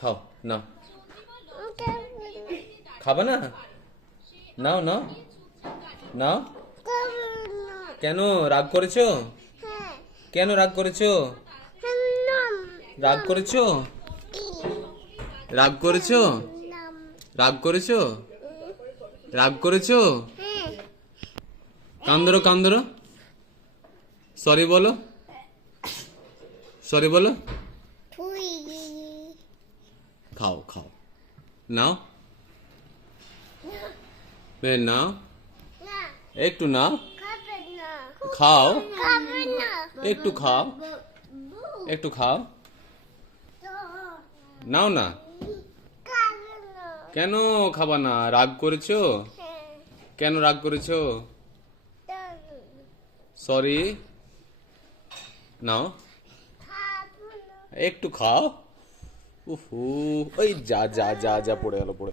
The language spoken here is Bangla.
খাও নাও। খাবা না? নাও নাও নাও। কেন রাগ করেছো? কেন রাগ করেছো? রাগ করেছো? রাগ করেছো? রাগ করেছো? রাগ করেছো? কান্দরো কান্দরো। সরি বলো, সরি বলো। খাও খাও নাও নাও, একটু নাও, খাও একটু খাও, একটু খাও, নাও না। কেন খাবা না? রাগ করেছো? কেন রাগ করেছো? সরি নাও, একটু খাও। উফু, ওই যা যা যা যা পড়ে গেল পড়ে